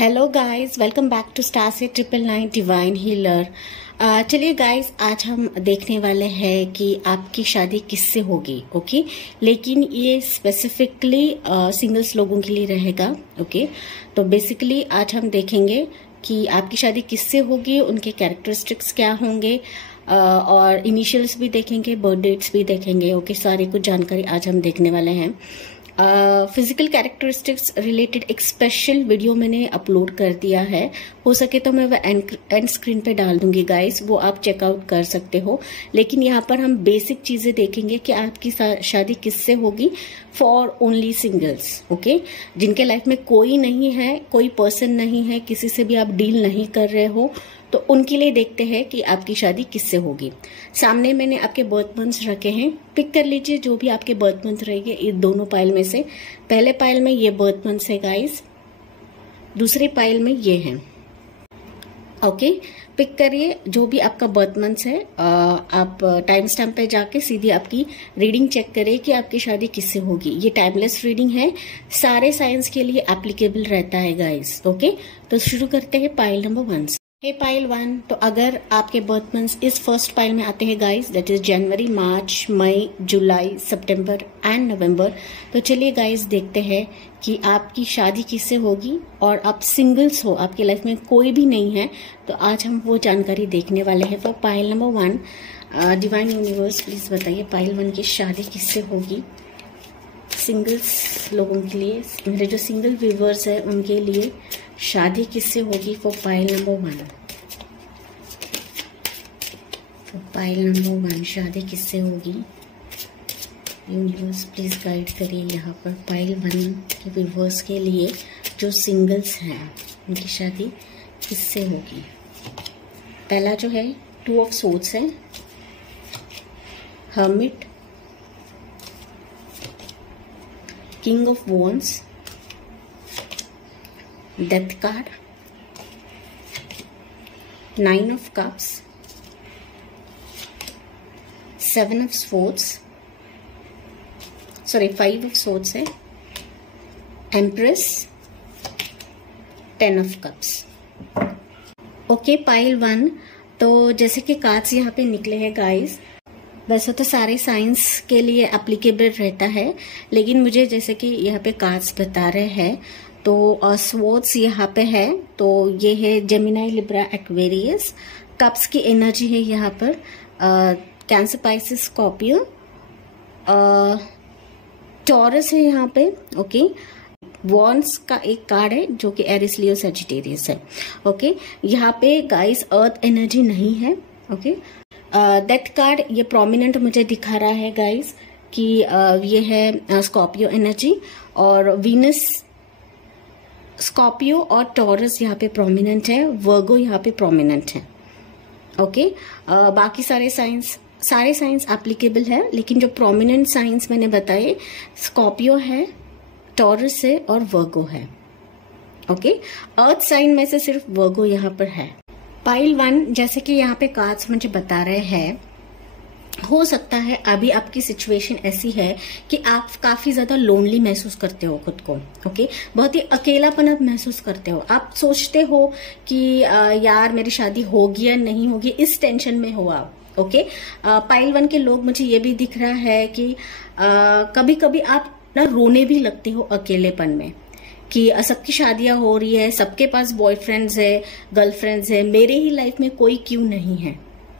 Hello guys, welcome back to star से 999 divine healer. चलिए guys, आज हम देखने वाले हैं कि आपकी शादी किससे होगी। ओके, लेकिन ये स्पेसिफिकली सिंगल्स लोगों के लिए रहेगा। ओके, तो बेसिकली आज हम देखेंगे कि आपकी शादी किससे होगी, उनके कैरेक्टरिस्टिक्स क्या होंगे, और इनिशियल्स भी देखेंगे, बर्थ डेट्स भी देखेंगे। ओके, सारी कुछ जानकारी आज हम देखने वाले हैं। फिजिकल कैरेक्टरिस्टिक्स रिलेटेड एक स्पेशल वीडियो मैंने अपलोड कर दिया है। हो सके तो मैं वह एंड स्क्रीन पे डाल दूंगी गाइस, वो आप चेकआउट कर सकते हो। लेकिन यहाँ पर हम बेसिक चीजें देखेंगे कि आपकी शादी किससे होगी फॉर ओनली सिंगल्स। ओके, जिनके लाइफ में कोई नहीं है, कोई पर्सन नहीं है, किसी से भी आप डील नहीं कर रहे हो, तो उनके लिए देखते हैं कि आपकी शादी किससे होगी। सामने मैंने आपके बर्थ मंथ्स रखे हैं, पिक कर लीजिए जो भी आपके बर्थ मंथ रहेंगे ये दोनों पाइल में से। पहले पाइल में ये बर्थ मंथ्स है गाइस, दूसरे पाइल में ये है। ओके, पिक करिए जो भी आपका बर्थ मंथ्स है। आप टाइम स्टैम्प पे जाके सीधी आपकी रीडिंग चेक करिए कि आपकी शादी किससे होगी। ये टाइमलेस रीडिंग है, सारे साइंस के लिए एप्लीकेबल रहता है गाइस। ओके, तो शुरू करते हैं पाइल नंबर 1 से। हे पाइल 1, तो अगर आपके बर्थ मंथ्स इस फर्स्ट पाइल में आते हैं guys, that is January, March, May, July, September and November, तो चलिए गाइस देखते हैं कि आपकी शादी किससे होगी। और आप सिंगल्स हो, आपकी लाइफ में कोई भी नहीं है, तो आज हम वो जानकारी देखने वाले हैं for pile number 1। Divine universe please बताइए पाइल 1 की शादी किससे होगी सिंगल्स लोगों के लिए। मेरे जो सिंगल व्यूवर्स है उनके लिए शादी किससे होगी for pile number 1। For pile number 1 शादी किससे होगी, यूनिवर्स प्लीज गाइड करिए यहाँ पर पाइल 1 के व्यूवर्स के लिए जो सिंगल्स हैं उनकी शादी किससे होगी। पहला जो है 2 ऑफ सोर्ड्स है, hermit, king of wands, death card, 9 of cups, 7 of swords, sorry 5 of swords है, empress, 10 of cups. Okay pile 1, तो जैसे कि कार्ड्स यहाँ पे निकले हैं गाइस, वैसे तो सारे साइंस के लिए एप्लीकेबल रहता है, लेकिन मुझे जैसे कि यहाँ पे कार्ड्स बता रहे हैं, तो स्वॉर्ड्स यहाँ पे है, तो ये है जेमिनाई, लिब्रा, एक्वेरियस। कप्स की एनर्जी है यहाँ पर कैंसर, पाइसेस, स्कॉर्पियो, टॉरस है यहाँ पे। ओके, वॉन्ड्स का एक कार्ड है जो कि एरिस, लियो, सजिटेरियस है। ओके, यहाँ पे गाइस अर्थ एनर्जी नहीं है। ओके, डेथ कार्ड ये प्रोमिनेंट मुझे दिखा रहा है गाइस कि ये है स्कॉर्पियो एनर्जी, और वीनस, स्कॉर्पियो और टॉरस यहाँ पे प्रोमिनेंट है, वर्गो यहाँ पे प्रोमिनेंट है। ओके, बाकी सारे साइंस एप्लीकेबल है, लेकिन जो प्रोमिनेंट साइंस मैंने बताए स्कॉर्पियो है, टॉरस है और वर्गो है। ओके, अर्थ साइन में से सिर्फ वर्गो यहाँ पर है। पाइल 1 जैसे कि यहाँ पे कार्ड्स मुझे बता रहे हैं, हो सकता है अभी आपकी सिचुएशन ऐसी है कि आप काफी ज्यादा लोनली महसूस करते हो खुद को। ओके, बहुत ही अकेलापन आप महसूस करते हो, आप सोचते हो कि यार मेरी शादी होगी या नहीं होगी, इस टेंशन में हो आप। ओके, पाइल 1 के लोग मुझे ये भी दिख रहा है कि कभी कभी आप ना रोने भी लगते हो अकेलेपन में, कि सबकी शादियां हो रही है, सबके पास बॉयफ्रेंड्स है, गर्लफ्रेंड्स है, मेरे ही लाइफ में कोई क्यों नहीं है।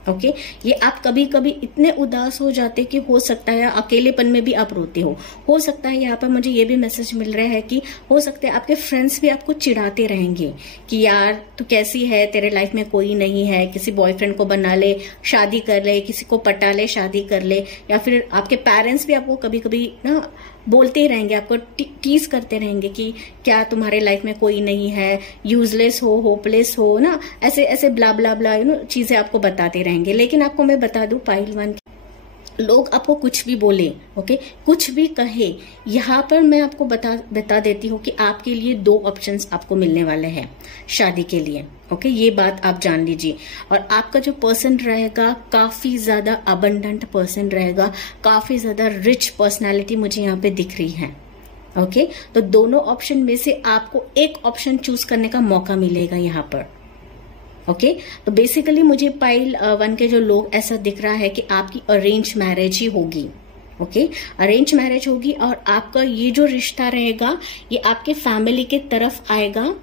ओके, ये आप कभी कभी इतने उदास हो जाते कि हो सकता है अकेलेपन में भी आप रोते हो सकता है यहाँ पर मुझे ये भी मैसेज मिल रहा है कि हो सकता है आपके फ्रेंड्स भी आपको चिढ़ाते रहेंगे कि यार तू कैसी है, तेरे लाइफ में कोई नहीं है, किसी बॉयफ्रेंड को बना ले, शादी कर ले, किसी को पटा ले, शादी कर ले। या फिर आपके पेरेंट्स भी आपको कभी कभी ना बोलते ही रहेंगे, आपको टीज करते रहेंगे कि क्या तुम्हारे लाइफ में कोई नहीं है, यूजलेस हो, होपलेस हो ना, ऐसे ऐसे ब्ला ब्ला ब्ला चीजें आपको बताते रहेंगे। लेकिन आपको मैं बता दूं पाइल 1 लोग आपको कुछ भी बोले, ओके, कुछ भी कहे, यहाँ पर मैं आपको बता देती हूँ कि आपके लिए 2 ऑप्शंस आपको मिलने वाले हैं शादी के लिए। ओके, ये बात आप जान लीजिए। और आपका जो पर्सन रहेगा काफी ज्यादा अबंडेंट पर्सन रहेगा, काफी ज्यादा रिच पर्सनालिटी मुझे यहाँ पे दिख रही है। ओके, तो दोनों ऑप्शन में से आपको एक ऑप्शन चूज करने का मौका मिलेगा यहाँ पर। ओके, तो बेसिकली मुझे पाइल 1 के जो लोग ऐसा दिख रहा है कि आपकी अरेंज मैरिज ही होगी। ओके, अरेंज मैरिज होगी और आपका ये जो रिश्ता रहेगा ये आपके फैमिली के तरफ आएगा,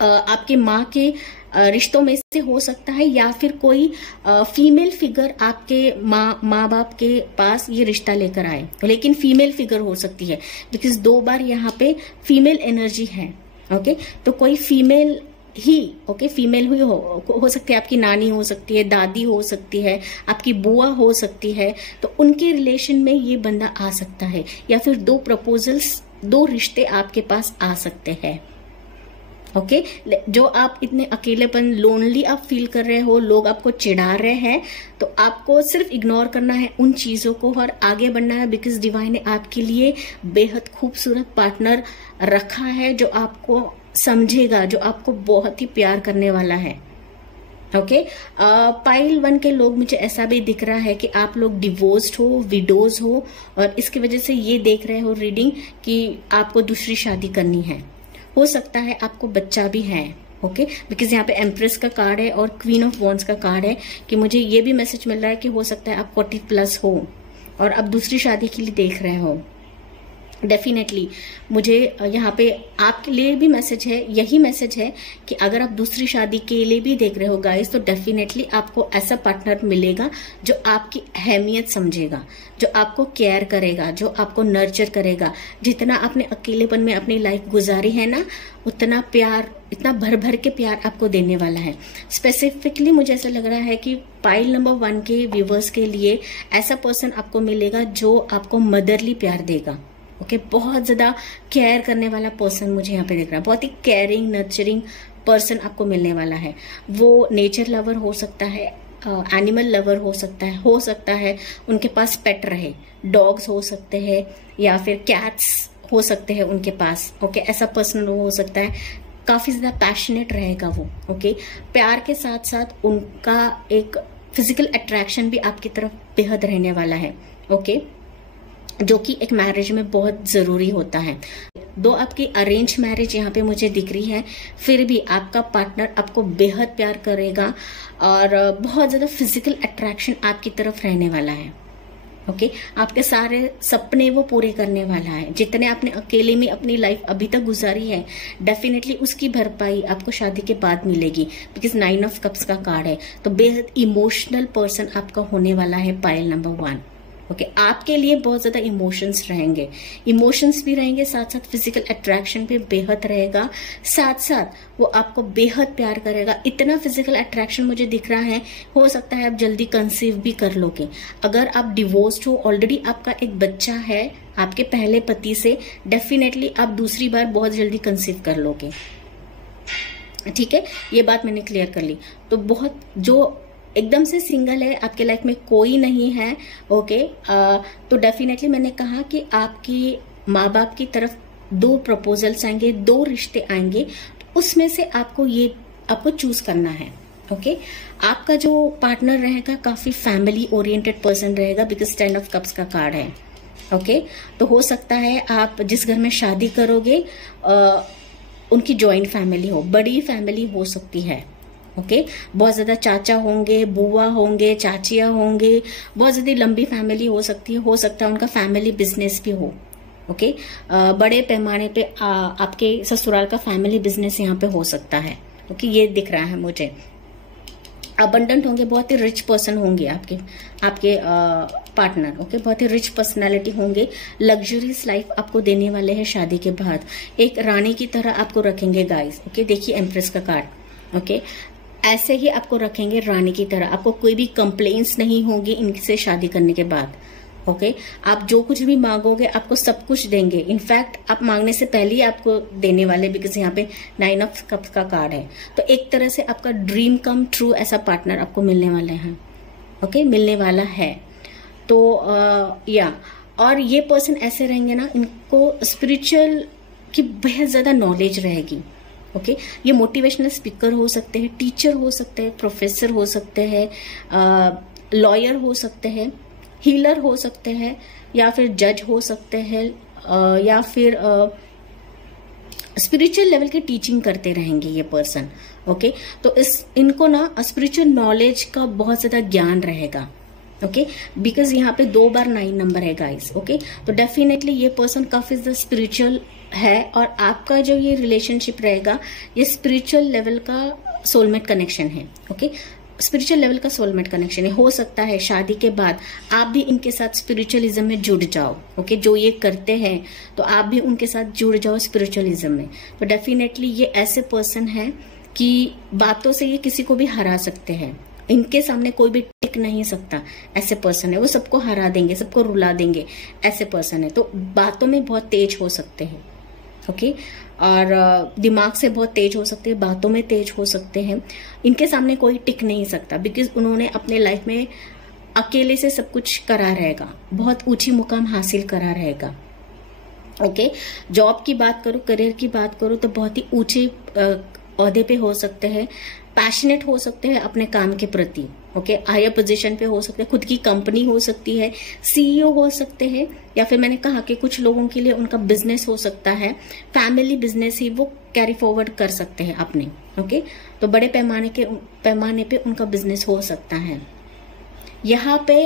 आपके माँ के रिश्तों में से हो सकता है, या फिर कोई फीमेल फिगर आपके माँ बाप के पास ये रिश्ता लेकर आए, लेकिन फीमेल फिगर हो सकती है, बिकॉज 2 बार यहाँ पे फीमेल एनर्जी है। ओके, तो कोई फीमेल ही, ओके, फीमेल हुई हो सकती है, आपकी नानी हो सकती है, दादी हो सकती है, आपकी बुआ हो सकती है, तो उनके रिलेशन में ये बंदा आ सकता है, या फिर 2 प्रपोजल्स, 2 रिश्ते आपके पास आ सकते हैं। ओके, जो आप इतने अकेलेपन, लोनली आप फील कर रहे हो, लोग आपको चिढ़ा रहे हैं, तो आपको सिर्फ इग्नोर करना है उन चीजों को और आगे बढ़ना है, बिकॉज डिवाइन ने आपके लिए बेहद खूबसूरत पार्टनर रखा है जो आपको समझेगा, जो आपको बहुत ही प्यार करने वाला है। ओके, पाइल 1 के लोग, मुझे ऐसा भी दिख रहा है कि आप लोग डिवोर्स्ड हो, विडोज हो, और इसकी वजह से ये देख रहे हो रीडिंग कि आपको दूसरी शादी करनी है। हो सकता है आपको बच्चा भी है। ओके, बिकॉज यहाँ पे एम्प्रेस का कार्ड है और क्वीन ऑफ वॉन्ड्स का कार्ड है, कि मुझे ये भी मैसेज मिल रहा है कि हो सकता है आप 40+ हो और आप दूसरी शादी के लिए देख रहे हो। डेफिनेटली मुझे यहाँ पे आपके लिए भी मैसेज है, यही मैसेज है कि अगर आप दूसरी शादी के लिए भी देख रहे हो गाइस, तो डेफिनेटली आपको ऐसा पार्टनर मिलेगा जो आपकी अहमियत समझेगा, जो आपको केयर करेगा, जो आपको नर्चर करेगा। जितना आपने अकेलेपन में अपनी लाइफ गुजारी है ना, उतना प्यार, इतना भर भर के प्यार आपको देने वाला है। स्पेसिफिकली मुझे ऐसा लग रहा है कि पाइल नंबर 1 के व्यूवर्स के लिए ऐसा पर्सन आपको मिलेगा जो आपको मदरली प्यार देगा। ओके, बहुत ज्यादा केयर करने वाला पर्सन मुझे यहाँ पे दिख रहा है, बहुत ही केयरिंग, नर्चरिंग पर्सन आपको मिलने वाला है। वो नेचर लवर हो सकता है, एनिमल लवर हो सकता है उनके पास पेट रहे, डॉग्स हो सकते हैं या फिर कैट्स हो सकते हैं उनके पास। ओके, ऐसा पर्सन हो सकता है, काफी ज्यादा पैशनेट रहेगा वो। ओके, प्यार के साथ साथ उनका एक फिजिकल अट्रैक्शन भी आपकी तरफ बेहद रहने वाला है। ओके, जो कि एक मैरिज में बहुत जरूरी होता है। दो आपकी अरेंज मैरिज यहाँ पे मुझे दिख रही है, फिर भी आपका पार्टनर आपको बेहद प्यार करेगा और बहुत ज्यादा फिजिकल अट्रैक्शन आपकी तरफ रहने वाला है। ओके, आपके सारे सपने वो पूरे करने वाला है। जितने आपने अकेले में अपनी लाइफ अभी तक गुजारी है, डेफिनेटली उसकी भरपाई आपको शादी के बाद मिलेगी, बिकॉज 9 ऑफ कप्स का कार्ड है। तो बेहद इमोशनल पर्सन आपका होने वाला है पाइल नंबर 1। ओके, आपके लिए बहुत ज्यादा इमोशंस रहेंगे, इमोशंस भी रहेंगे, साथ साथ फिजिकल अट्रैक्शन भी बेहद रहेगा, साथ साथ वो आपको बेहद प्यार करेगा। इतना फिजिकल अट्रैक्शन मुझे दिख रहा है, हो सकता है आप जल्दी कंसीव भी कर लोगे। अगर आप डिवोर्स्ड हो, ऑलरेडी आपका एक बच्चा है आपके पहले पति से, डेफिनेटली आप दूसरी बार बहुत जल्दी कंसीव कर लोगे। ठीक है, ये बात मैंने क्लियर कर ली। तो बहुत जो एकदम से सिंगल है, आपके लाइफ में कोई नहीं है, ओके, तो डेफिनेटली मैंने कहा कि आपकी माँ बाप की तरफ 2 प्रपोजल्स आएंगे, 2 रिश्ते आएंगे, तो उसमें से आपको चूज करना है। ओके, आपका जो पार्टनर रहेगा काफी फैमिली ओरिएंटेड पर्सन रहेगा, बिकॉज 10 ऑफ कप्स का कार्ड है। ओके, तो हो सकता है आप जिस घर में शादी करोगे उनकी जॉइंट फैमिली हो, बड़ी फैमिली हो सकती है। ओके, बहुत ज्यादा चाचा होंगे, बुआ होंगे, चाचियां होंगे, बहुत ज्यादा लंबी फैमिली हो सकती है। हो सकता है उनका फैमिली बिजनेस भी हो। ओके, बड़े पैमाने पे आपके ससुराल का फैमिली बिजनेस यहाँ पे हो सकता है। ओके, ये दिख रहा है मुझे। अबंडेंट होंगे, बहुत ही रिच पर्सन होंगे आपके पार्टनर। ओके, बहुत ही रिच पर्सनालिटी होंगे, लग्जरियस लाइफ आपको देने वाले हैं शादी के बाद, एक रानी की तरह आपको रखेंगे गाइस। ओके, देखिए एम्प्रेस का कार्ड। ओके, ऐसे ही आपको रखेंगे रानी की तरह, आपको कोई भी कंप्लेंट्स नहीं होगी इनसे शादी करने के बाद। ओके, आप जो कुछ भी मांगोगे आपको सब कुछ देंगे, इनफैक्ट आप मांगने से पहले ही आपको देने वाले, बिकॉज यहाँ पे 9 ऑफ कप्स का कार्ड है। तो एक तरह से आपका ड्रीम कम ट्रू ऐसा पार्टनर आपको मिलने वाले हैं। ओके, मिलने वाला है। तो और ये पर्सन ऐसे रहेंगे ना, इनको स्पिरिचुअल की बेहद ज्यादा नॉलेज रहेगी। ओके, ये मोटिवेशनल स्पीकर हो सकते हैं, टीचर हो सकते हैं, प्रोफेसर हो सकते हैं, लॉयर हो सकते हैं, हीलर हो सकते हैं, या फिर जज हो सकते हैं, या फिर स्पिरिचुअल लेवल की टीचिंग करते रहेंगे ये पर्सन। ओके, तो इनको ना स्पिरिचुअल नॉलेज का बहुत ज्यादा ज्ञान रहेगा। ओके, बिकॉज यहाँ पे 2 बार 9 नंबर है गाइस। ओके, तो डेफिनेटली ये पर्सन काफी ज्यादा स्पिरिचुअल है और आपका जो ये रिलेशनशिप रहेगा ये स्पिरिचुअल लेवल का सोलमेट कनेक्शन है। ओके, स्पिरिचुअल लेवल का सोलमेट कनेक्शन है। हो सकता है शादी के बाद आप भी इनके साथ स्पिरिचुअलिज्म में जुड़ जाओ। ओके, जो ये करते हैं तो आप भी उनके साथ जुड़ जाओ स्पिरिचुअलिज्म में। तो डेफिनेटली ये ऐसे पर्सन है कि बातों से ये किसी को भी हरा सकते हैं। इनके सामने कोई भी टिक नहीं सकता, ऐसे पर्सन है। वो सबको हरा देंगे, सबको रुला देंगे, ऐसे पर्सन है। तो बातों में बहुत तेज हो सकते हैं। ओके, और दिमाग से बहुत तेज हो सकते हैं, बातों में तेज हो सकते हैं। इनके सामने कोई टिक नहीं सकता, बिकॉज उन्होंने अपने लाइफ में अकेले से सब कुछ करा रहेगा, बहुत ऊंची मुकाम हासिल करा रहेगा। ओके, जॉब की बात करूं, करियर की बात करूं तो बहुत ही ऊंचे ओहदे पे हो सकते हैं, पैशनेट हो सकते हैं अपने काम के प्रति। ओके, हायर पोजीशन पे हो सकते हैं, खुद की कंपनी हो सकती है, सीईओ हो सकते हैं, या फिर मैंने कहा कि कुछ लोगों के लिए उनका बिजनेस हो सकता है, फैमिली बिजनेस ही वो कैरी फॉरवर्ड कर सकते हैं अपने। ओके, तो बड़े पैमाने पे उनका बिजनेस हो सकता है। यहाँ पे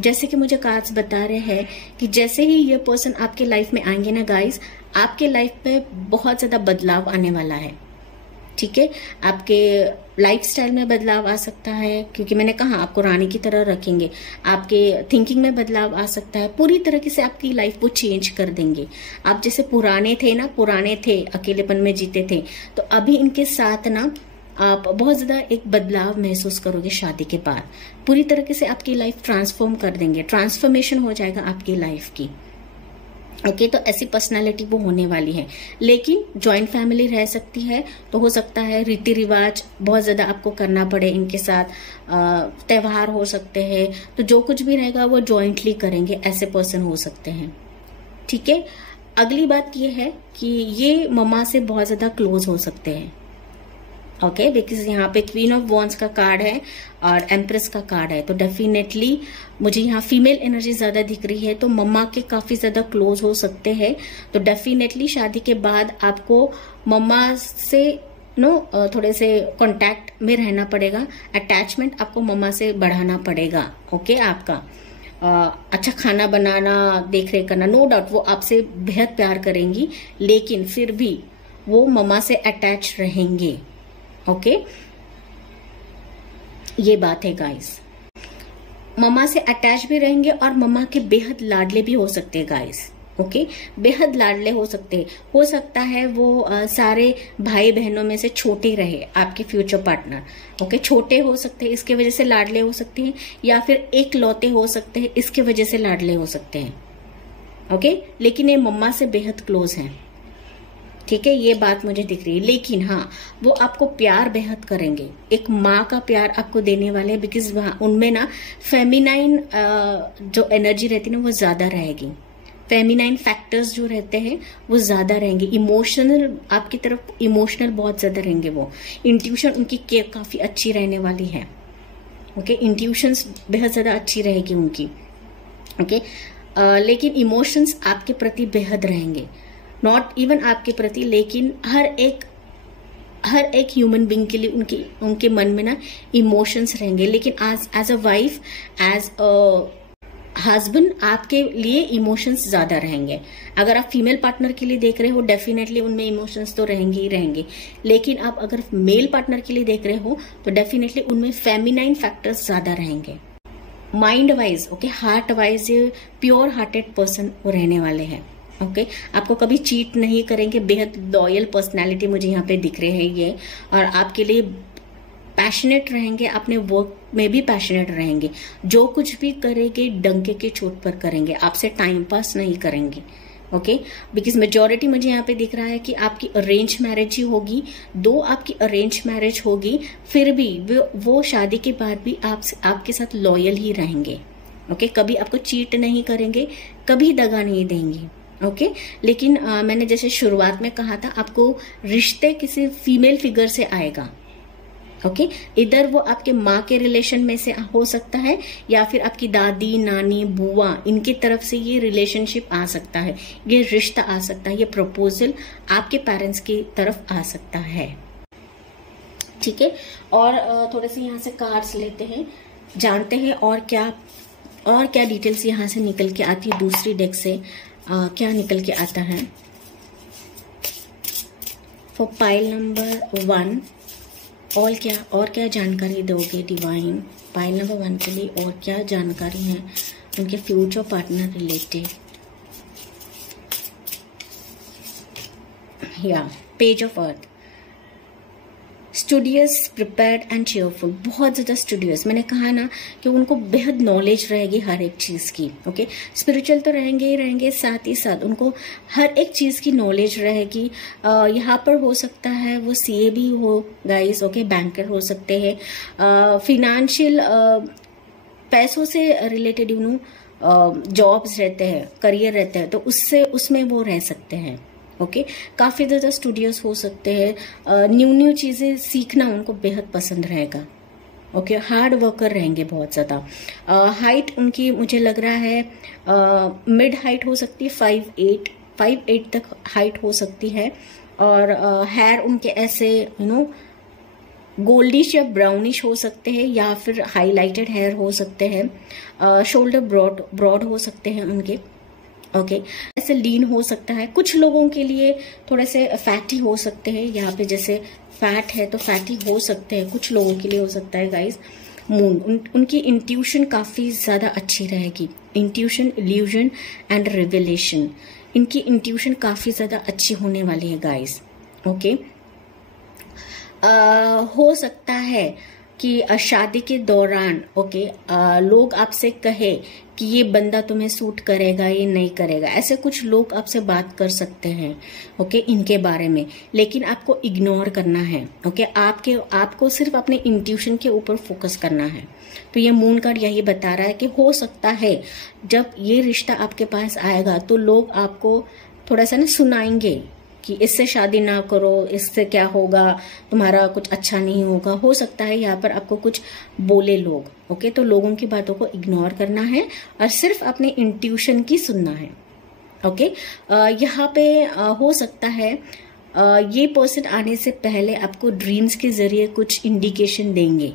जैसे कि मुझे कार्ड्स बता रहे हैं कि जैसे ही ये पर्सन आपके लाइफ में आएंगे ना गाइस, आपके लाइफ में बहुत ज्यादा बदलाव आने वाला है। ठीक है, आपके लाइफस्टाइल में बदलाव आ सकता है, क्योंकि मैंने कहा आपको रानी की तरह रखेंगे। आपके थिंकिंग में बदलाव आ सकता है, पूरी तरीके से आपकी लाइफ को चेंज कर देंगे। आप जैसे पुराने थे, अकेलेपन में जीते थे, तो अभी इनके साथ ना आप बहुत ज्यादा एक बदलाव महसूस करोगे। शादी के बाद पूरी तरीके से आपकी लाइफ ट्रांसफॉर्म कर देंगे, ट्रांसफॉर्मेशन हो जाएगा आपकी लाइफ की। ओके, तो ऐसी पर्सनालिटी वो होने वाली है। लेकिन जॉइंट फैमिली रह सकती है, तो हो सकता है रीति रिवाज बहुत ज्यादा आपको करना पड़े इनके साथ, त्योहार हो सकते हैं, तो जो कुछ भी रहेगा वो जॉइंटली करेंगे, ऐसे पर्सन हो सकते हैं। ठीक है, अगली बात ये है कि ये मम्मा से बहुत ज्यादा क्लोज हो सकते हैं। ओके, बिकॉज यहाँ पे क्वीन ऑफ वॉन्ड्स का कार्ड है और एम्प्रेस का कार्ड है, तो डेफिनेटली मुझे यहाँ फीमेल एनर्जी ज्यादा दिख रही है, तो मम्मा के काफी ज्यादा क्लोज हो सकते हैं। तो डेफिनेटली शादी के बाद आपको मम्मा से थोड़े से कांटेक्ट में रहना पड़ेगा, अटैचमेंट आपको मम्मा से बढ़ाना पड़ेगा। ओके, आपका अच्छा खाना बनाना, देख रेख करना, नो डाउट वो आपसे बेहद प्यार करेंगी, लेकिन फिर भी वो मम्मा से अटैच रहेंगे। ओके, ये बात है गाइस। मम्मा से अटैच भी रहेंगे और मम्मा के बेहद लाडले भी हो सकते हैं गाइस। ओके, बेहद लाडले हो सकते हैं। हो सकता है वो सारे भाई बहनों में से छोटे रहे आपके फ्यूचर पार्टनर। ओके, छोटे हो सकते हैं, इसके वजह से लाडले हो सकते हैं, या फिर एक लौते हो सकते हैं, इसके वजह से लाडले हो सकते हैं। ओके, लेकिन ये मम्मा से बेहद क्लोज हैं। ठीक है, ये बात मुझे दिख रही है। लेकिन हाँ, वो आपको प्यार बेहद करेंगे, एक माँ का प्यार आपको देने वाले हैं, बिकॉज वहां उनमें ना फेमिनाइन जो एनर्जी रहती है ना वो ज्यादा रहेगी। फेमिनाइन फैक्टर्स जो रहते हैं वो ज्यादा रहेंगे। इमोशनल, आपकी तरफ इमोशनल बहुत ज्यादा रहेंगे। वो इंट्यूशन उनकी काफी अच्छी रहने वाली है। ओके, इंट्यूशंस बेहद ज्यादा अच्छी रहेगी उनकी। ओके, लेकिन इमोशंस आपके प्रति बेहद रहेंगे, नॉट इवन आपके प्रति, लेकिन हर एक ह्यूमन बीइंग के लिए उनके मन में ना इमोशंस रहेंगे। लेकिन as a wife, as a husband, आपके लिए इमोशंस ज्यादा रहेंगे। अगर आप फीमेल पार्टनर के लिए देख रहे हो, डेफिनेटली उनमें इमोशंस तो रहेंगे ही रहेंगे। लेकिन आप अगर मेल पार्टनर के लिए देख रहे हो तो डेफिनेटली उनमें फेमिनाइन फैक्टर्स ज्यादा रहेंगे। Mind wise, okay, heart wise pure hearted person वो रहने वाले हैं। ओके, आपको कभी चीट नहीं करेंगे, बेहद लॉयल पर्सनालिटी मुझे यहाँ पे दिख रहे हैं ये। और आपके लिए पैशनेट रहेंगे, अपने वर्क में भी पैशनेट रहेंगे। जो कुछ भी करेंगे डंके के चोट पर करेंगे, आपसे टाइम पास नहीं करेंगे। ओके, बिकॉज मेजोरिटी मुझे यहाँ पे दिख रहा है कि आपकी अरेंज मैरिज ही होगी। 2 आपकी अरेंज मैरिज होगी, फिर भी वो शादी के बाद भी आपके साथ लॉयल ही रहेंगे। ओके, कभी आपको चीट नहीं करेंगे, कभी दगा नहीं देंगे। ओके, लेकिन मैंने जैसे शुरुआत में कहा था, आपको रिश्ते किसी फीमेल फिगर से आएगा। ओके इधर वो आपके माँ के रिलेशन में से हो सकता है या फिर आपकी दादी नानी बुआ इनकी तरफ से ये रिलेशनशिप आ सकता है, ये रिश्ता आ सकता है, ये प्रपोजल आपके पेरेंट्स की तरफ आ सकता है। ठीक है, और थोड़े से यहाँ से कार्ड्स लेते हैं, जानते हैं और क्या डिटेल्स यहाँ से निकल के आती है दूसरी डेक से क्या निकल के आता है। फॉर पाइल नंबर 1 और क्या जानकारी दोगे डिवाइन पाइल नंबर 1 के लिए, और क्या जानकारी है उनके फ्यूचर पार्टनर रिलेटेड। या page of earth, studious, prepared and cheerful, बहुत ज्यादा स्टूडियस। मैंने कहा ना कि उनको बेहद नॉलेज रहेगी हर एक चीज की। ओके स्पिरिचुअल तो रहेंगे ही रहेंगे, साथ ही साथ उनको हर एक चीज की नॉलेज रहेगी। यहाँ पर हो सकता है वो सीए भी हो गाइस, ओके बैंकर हो सकते हैं, फिनेंशियल पैसों से रिलेटेड जॉब्स रहते हैं, करियर रहते हैं, तो उसमें वो रह सकते हैं। ओके काफी ज्यादा स्टूडियोस हो सकते हैं, न्यू चीजें सीखना उनको बेहद पसंद रहेगा। ओके हार्ड वर्कर रहेंगे बहुत ज्यादा। हाइट उनकी मुझे लग रहा है मिड हाइट हो सकती है, 5'8" तक हाइट हो सकती है। और हेयर उनके ऐसे गोल्डिश या ब्राउनिश हो सकते हैं या फिर हाईलाइटेड हेयर हो सकते हैं। शोल्डर ब्रॉड हो सकते हैं उनके। ओके ऐसे लीन हो सकता है, कुछ लोगों के लिए थोड़े से फैटी हो सकते हैं, यहाँ पे जैसे फैट है तो फैटी हो सकते हैं, कुछ लोगों के लिए हो सकता है गाइस। मून उनकी इंट्यूशन काफी ज्यादा अच्छी रहेगी, इंट्यूशन, इल्यूजन एंड रिविलेशन, इनकी इंट्यूशन काफी ज्यादा अच्छी होने वाली है गाइस। ओके हो सकता है कि शादी के दौरान लोग आपसे कहे कि ये बंदा तुम्हें सूट करेगा, ये नहीं करेगा, ऐसे कुछ लोग आपसे बात कर सकते हैं ओके इनके बारे में, लेकिन आपको इग्नोर करना है। ओके आपको सिर्फ अपने इंट्यूशन के ऊपर फोकस करना है। तो ये मून कार्ड यही बता रहा है कि हो सकता है जब ये रिश्ता आपके पास आएगा तो लोग आपको थोड़ा सा सुनाएंगे कि इससे शादी ना करो, इससे क्या होगा, तुम्हारा कुछ अच्छा नहीं होगा। हो सकता है यहाँ पर आपको कुछ बोले लोग। ओके तो लोगों की बातों को इग्नोर करना है और सिर्फ अपने इंट्यूशन की सुनना है। ओके यहाँ पे हो सकता है ये पर्सन आने से पहले आपको ड्रीम्स के जरिए कुछ इंडिकेशन देंगे।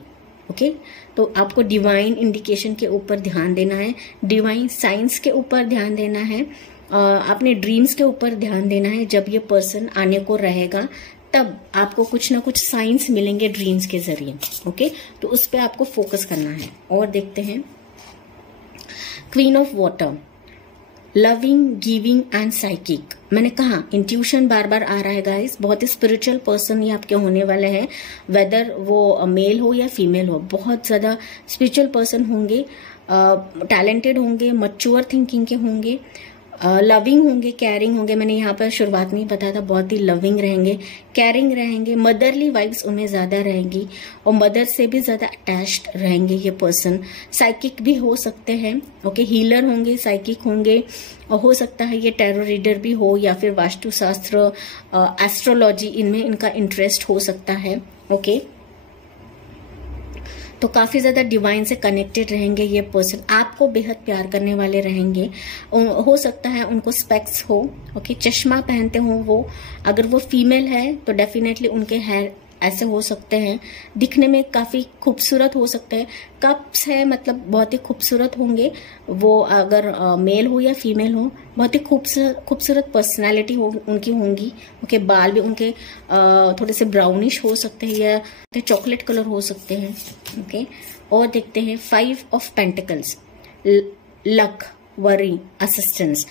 ओके तो आपको डिवाइन इंडिकेशन के ऊपर ध्यान देना है, डिवाइन साइंस के ऊपर ध्यान देना है, अपने ड्रीम्स के ऊपर ध्यान देना है। जब ये पर्सन आने को रहेगा तब आपको कुछ ना कुछ साइंस मिलेंगे ड्रीम्स के जरिए। ओके तो उस पर आपको फोकस करना है। और देखते हैं queen of water, loving, giving and psychic. मैंने कहा इंट्यूशन बार बार आ रहा है गाइस, बहुत ही स्पिरिचुअल पर्सन ये आपके होने वाले हैं, वेदर वो मेल हो या फीमेल हो, बहुत ज्यादा स्पिरिचुअल पर्सन होंगे, टैलेंटेड होंगे, मच्योर थिंकिंग के होंगे, लविंग होंगे, केयरिंग होंगे। मैंने यहाँ पर शुरुआत में ही बताया था बहुत ही लविंग रहेंगे, केयरिंग रहेंगे, मदरली वाइब्स उनमें ज्यादा रहेंगी और मदर से भी ज्यादा अटैच्ड रहेंगे ये पर्सन। साइकिक भी हो सकते हैं, ओके हीलर होंगे, साइकिक होंगे, और हो सकता है ये टैरो रीडर भी हो या फिर वास्तुशास्त्र, एस्ट्रोलॉजी, इनमें इनका इंटरेस्ट हो सकता है। ओके तो काफी ज्यादा डिवाइन से कनेक्टेड रहेंगे ये पर्सन, आपको बेहद प्यार करने वाले रहेंगे। हो सकता है उनको स्पेक्स हो, ओके चश्मा पहनते हो वो, अगर वो फीमेल है तो डेफिनेटली उनके हेयर ऐसे हो सकते हैं, दिखने में काफी खूबसूरत हो सकते हैं। कप्स है मतलब बहुत ही खूबसूरत होंगे वो, अगर मेल हो या फीमेल हो, बहुत ही खूबसूरत पर्सनालिटी हो उनकी होंगी। ओके बाल भी उनके थोड़े से ब्राउनिश हो सकते हैं या चॉकलेट कलर हो सकते हैं। ओके और देखते हैं 5 of pentacles, luck, worry, assistance.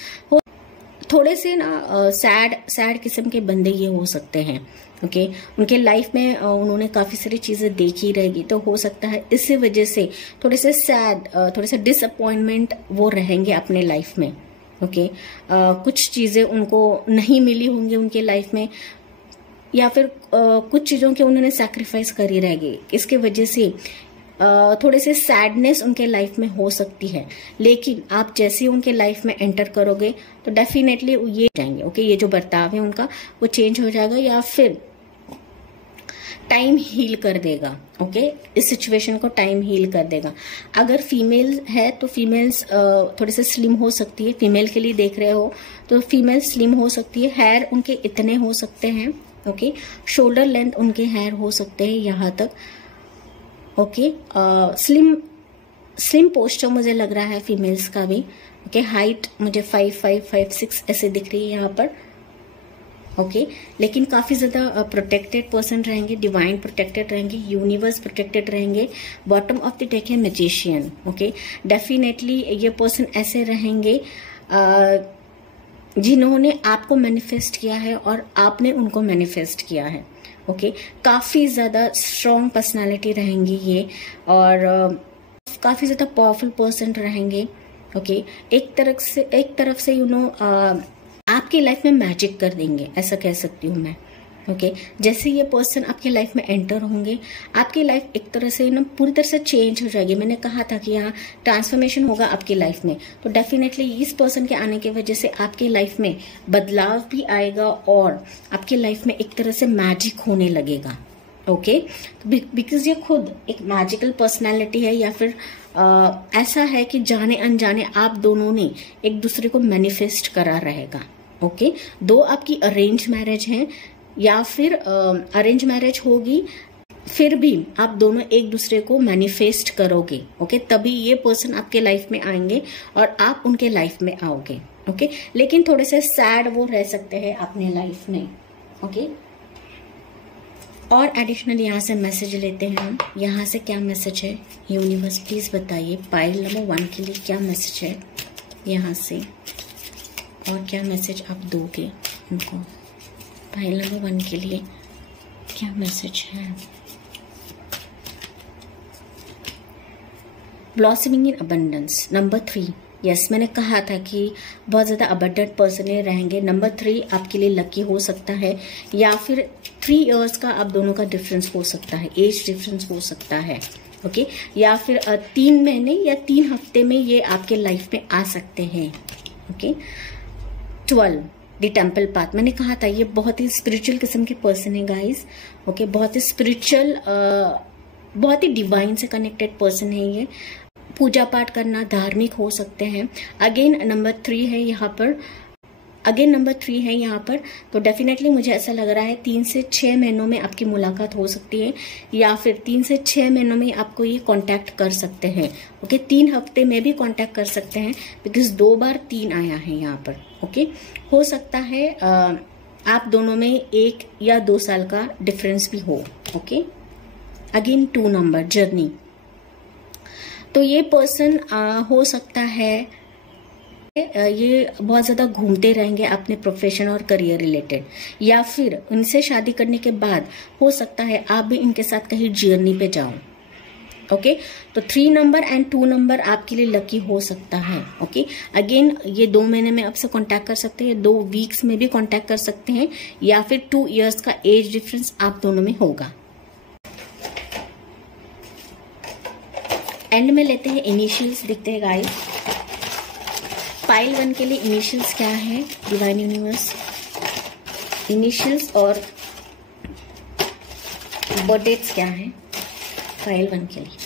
थोड़े से ना सैड किस्म के बंदे ये हो सकते हैं। ओके उनके लाइफ में उन्होंने काफी सारी चीजें देखी रहेगी, तो हो सकता है इसी वजह से थोड़े से सैड, थोड़े से डिसअपॉइंटमेंट वो रहेंगे अपने लाइफ में। ओके कुछ चीजें उनको नहीं मिली होंगी उनके लाइफ में, या फिर कुछ चीजों के उन्होंने सैक्रिफाइस करी रहेगी, इसके वजह से थोड़े से सैडनेस उनके लाइफ में हो सकती है। लेकिन आप जैसे ही उनके लाइफ में एंटर करोगे तो डेफिनेटली ये जाएंगे। ओके ये जो बर्ताव है उनका वो चेंज हो जाएगा, या फिर टाइम हील कर देगा। ओके, इस सिचुएशन को टाइम हील कर देगा। अगर फीमेल है तो फीमेल्स थोड़े से स्लिम हो सकती है। फीमेल के लिए देख रहे हो तो फीमेल स्लिम हो सकती है। हेयर उनके इतने हो सकते हैं। ओके, शोल्डर लेंथ उनके हेयर हो सकते हैं यहाँ तक। ओके, स्लिम पोस्चर मुझे लग रहा है फीमेल्स का भी। ओके, हाइट मुझे 5'5", 5'6" ऐसे दिख रही है यहाँ पर। ओके, लेकिन काफी ज्यादा प्रोटेक्टेड पर्सन रहेंगे, डिवाइन प्रोटेक्टेड रहेंगे, यूनिवर्स प्रोटेक्टेड रहेंगे। बॉटम ऑफ द डेक है मैजिशियन। ओके, डेफिनेटली ये पर्सन ऐसे रहेंगे जिन्होंने आपको मैनिफेस्ट किया है और आपने उनको मैनिफेस्ट किया है। ओके, काफी ज्यादा स्ट्रॉन्ग पर्सनालिटी रहेंगी ये, और काफी ज्यादा पावरफुल पर्सन रहेंगे। ओके, एक तरफ से आपकी लाइफ में मैजिक कर देंगे, ऐसा कह सकती हूँ मैं। ओके, जैसे ये पर्सन आपकी लाइफ में एंटर होंगे, आपकी लाइफ एक तरह से पूरी तरह से चेंज हो जाएगी। मैंने कहा था कि यहाँ ट्रांसफॉर्मेशन होगा आपकी लाइफ में, तो डेफिनेटली इस पर्सन के आने की वजह से आपकी लाइफ में बदलाव भी आएगा और आपकी लाइफ में एक तरह से मैजिक होने लगेगा। ओके, बिकॉज ये खुद एक मैजिकल पर्सनैलिटी है, या फिर ऐसा है कि जाने अनजाने आप दोनों ने एक दूसरे को मैनिफेस्ट करा रहेगा। ओके, दो आपकी अरेंज मैरिज है या फिर अरेंज मैरिज होगी, फिर भी आप दोनों एक दूसरे को मैनिफेस्ट करोगे। ओके, तभी ये पर्सन आपके लाइफ में आएंगे और आप उनके लाइफ में आओगे। ओके, लेकिन थोड़े से सैड वो रह सकते हैं अपने लाइफ में। ओके, और एडिशनल यहाँ से मैसेज लेते हैं हम। यहाँ से क्या मैसेज है यूनिवर्स, प्लीज बताइए। पाइल नंबर 1 के लिए क्या मैसेज है यहाँ से, और क्या मैसेज आप दोगे उनको। पाइल नंबर 1 के लिए क्या मैसेज है। Blossoming in abundance number 3। Yes, मैंने कहा था कि बहुत ज़्यादा अबंडेंट पर्सन रहेंगे। नंबर 3 आपके लिए लकी हो सकता है, या फिर 3 इयर्स का आप दोनों का डिफरेंस हो सकता है, एज डिफरेंस हो सकता है। ओके, या फिर 3 महीने या 3 हफ्ते में ये आपके लाइफ में आ सकते हैं। Okay, 12 the temple path. मैंने कहा था ये बहुत ही स्पिरिचुअल किस्म के पर्सन है गाइस। ओके, बहुत ही स्पिरिचुअल, बहुत ही डिवाइन से कनेक्टेड पर्सन है ये। पूजा पाठ करना, धार्मिक हो सकते हैं। अगेन नंबर 3 है यहाँ पर, तो डेफिनेटली मुझे ऐसा लग रहा है 3 से 6 महीनों में आपकी मुलाकात हो सकती है, या फिर 3 से 6 महीनों में आपको ये कांटेक्ट कर सकते हैं। ओके, 3 हफ्ते में भी कांटेक्ट कर सकते हैं, बिकॉज 2 बार 3 आया है यहाँ पर। ओके, हो सकता है आप दोनों में 1 या 2 साल का डिफरेंस भी हो। Okay, again 2 number journey. तो ये पर्सन हो सकता है ये बहुत ज्यादा घूमते रहेंगे अपने प्रोफेशन और करियर रिलेटेड, या फिर इनसे शादी करने के बाद हो सकता है आप भी इनके साथ कहीं जर्नी पे जाओ। ओके, तो 3 नंबर एंड 2 नंबर आपके लिए लकी हो सकता है। ओके, अगेन ये 2 महीने में आपसे कांटेक्ट कर सकते हैं, 2 वीक्स में भी कांटेक्ट कर सकते हैं, या फिर 2 इयर्स का एज डिफरेंस आप दोनों में होगा। एंड में लेते हैं इनिशियल्स, देखते हैं गाइस। पाइल 1 के लिए इनिशियल्स क्या है डिवाइन यूनिवर्स, इनिशियल्स और बर्थडेट्स क्या है पाइल 1 के लिए।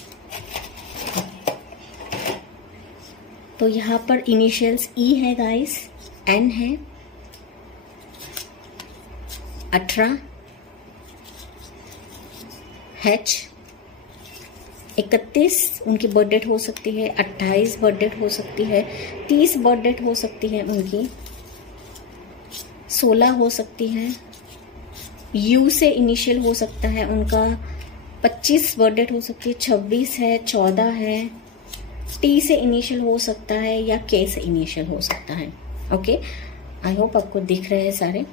तो यहाँ पर इनिशियल्स ई है गाइस, एन है, 18, H, 31 उनकी बर्थ डेट हो सकती है, 28 बर्थ डेट हो सकती है, 30 बर्थ डेट हो सकती है उनकी, 16 हो सकती है, U से इनिशियल हो सकता है उनका, 25 बर्थ डेट हो सकती है, 26 है, 14 है, T से इनिशियल हो सकता है या K से इनिशियल हो सकता है। ओके, आई होप आपको दिख रहे हैं सारे।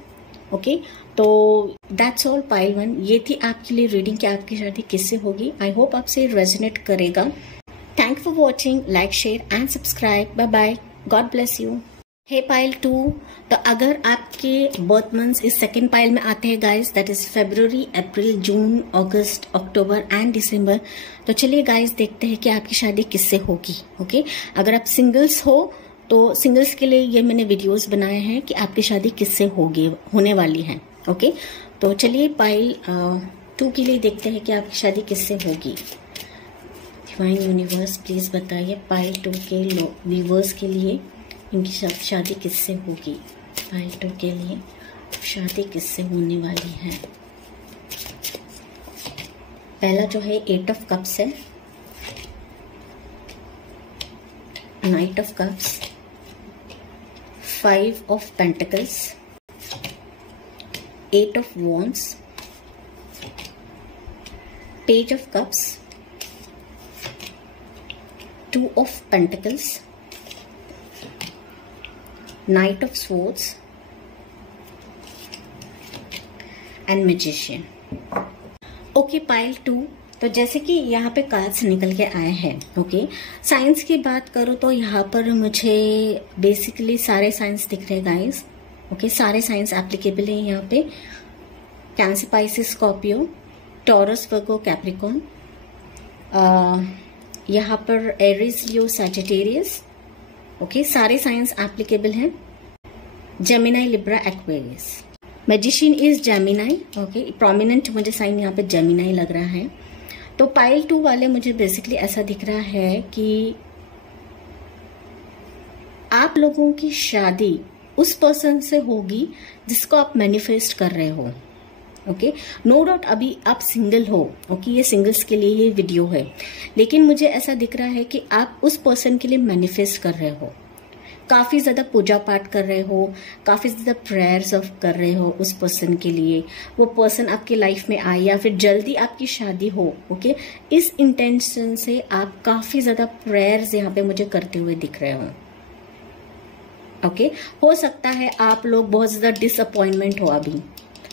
ओके, तो दैट्स ऑल पाइल 1। ये थी आपके लिए रीडिंग कि आपकी शादी किससे होगी। आई होप आपसे रेजोनेट करेगा। Thank for watching, like, share and subscribe. Bye bye, God bless you. हे पाइल 2, तो अगर आपके बर्थ मंथ्स इस सेकेंड पाइल में आते हैं guys, that is February, April, June, August, October and December, तो चलिए गाइस देखते हैं कि आपकी शादी किससे होगी। ओके, अगर आप सिंगल्स हो तो सिंगल्स के लिए ये मैंने वीडियोस बनाए हैं कि आपकी शादी किससे होगी, होने वाली है। ओके, तो चलिए पाइल 2 के लिए देखते हैं कि आपकी शादी किससे होगी। डिवाइन यूनिवर्स प्लीज बताइए पाइल 2 के व्यूअर्स के लिए इनकी शादी किससे होगी। पाइल 2 के लिए शादी किससे होने वाली है। पहला जो है 8 ऑफ कप्स है, night of cups, 5 of pentacles, 8 of wands, page of cups, 2 of pentacles, night of swords and magician. Okay pile 2, तो जैसे कि यहाँ पे कार्ड्स निकल के आए हैं। ओके साइंस की बात करूँ तो यहाँ पर मुझे बेसिकली सारे साइंस दिख रहे हैं गाइस। ओके सारे साइंस एप्लीकेबल है यहाँ पे। कैंसर, पाइसेस, स्कॉर्पियो, टॉरस, वर्गो, कैप्रिकॉर्न, यहाँ पर एरीज, लियो, सैजिटेरियस। ओके सारे साइंस एप्लीकेबल हैं। Gemini, Libra, Aquarius. Magician is Gemini. Okay prominent मुझे साइन यहाँ पे जेमिनाई लग रहा है। तो पाइल 2 वाले मुझे बेसिकली ऐसा दिख रहा है कि आप लोगों की शादी उस पर्सन से होगी जिसको आप मैनिफेस्ट कर रहे हो। ओके नो डाउट अभी आप सिंगल हो। ओके ये सिंगल्स के लिए ये वीडियो है, लेकिन मुझे ऐसा दिख रहा है कि आप उस पर्सन के लिए मैनिफेस्ट कर रहे हो, काफी ज्यादा पूजा पाठ कर रहे हो, काफी ज्यादा प्रेयर्स कर रहे हो उस पर्सन के लिए, वो पर्सन आपकी लाइफ में आए या फिर जल्दी आपकी शादी हो। ओके इस इंटेंशन से आप काफी ज्यादा प्रेयर्स यहाँ पे मुझे करते हुए दिख रहे हो। ओके हो सकता है आप लोग बहुत ज्यादा डिसअपॉइंटमेंट हो, अभी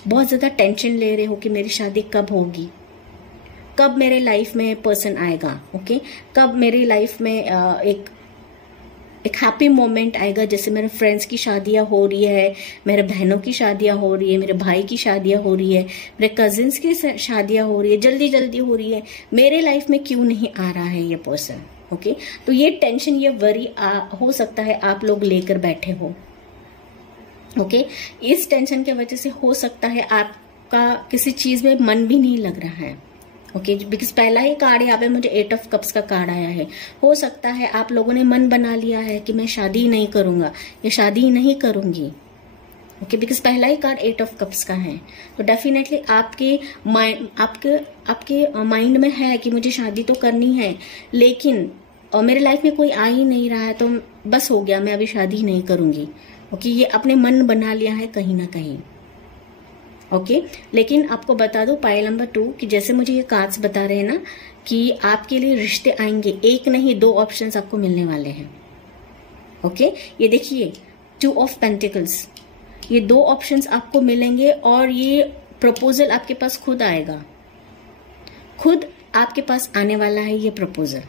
बहुत ज्यादा टेंशन ले रहे हो कि मेरी शादी कब होगी, कब मेरे लाइफ में पर्सन आएगा। ओके कब मेरी लाइफ में एक हैप्पी मोमेंट आएगा। जैसे मेरे फ्रेंड्स की शादियां हो रही है, मेरे बहनों की शादियां हो रही है, मेरे भाई की शादियां हो रही है, मेरे कजिन्स की शादियां हो रही है, जल्दी जल्दी हो रही है, मेरे लाइफ में क्यों नहीं आ रहा है ये पर्सन। ओके तो ये टेंशन, ये वरी हो सकता है आप लोग लेकर बैठे हो। ओके इस टेंशन की वजह से हो सकता है आपका किसी चीज में मन भी नहीं लग रहा है। ओके बिकॉज पहला ही कार्ड यहाँ पे मुझे 8 ऑफ कप्स का कार्ड आया है। हो सकता है आप लोगों ने मन बना लिया है कि मैं शादी नहीं करूंगा या शादी नहीं करूंगी। ओके बिकॉज पहला ही कार्ड 8 ऑफ कप्स का है, तो डेफिनेटली आपके माइंड में है कि मुझे शादी तो करनी है, लेकिन और मेरे लाइफ में कोई आ ही नहीं रहा है, तो बस हो गया, मैं अभी शादी नहीं करूंगी। ओके ये अपने मन बना लिया है कहीं ना कहीं। ओके लेकिन आपको बता दो पाइल नंबर 2 कि जैसे मुझे ये कार्ड्स बता रहे हैं ना कि आपके लिए रिश्ते आएंगे, एक नहीं 2 ऑप्शंस आपको मिलने वाले हैं। ओके ये देखिए 2 ऑफ पेंटिकल्स, ये 2 ऑप्शंस आपको मिलेंगे और ये प्रपोजल आपके पास खुद आएगा, खुद आपके पास आने वाला है ये प्रपोजल।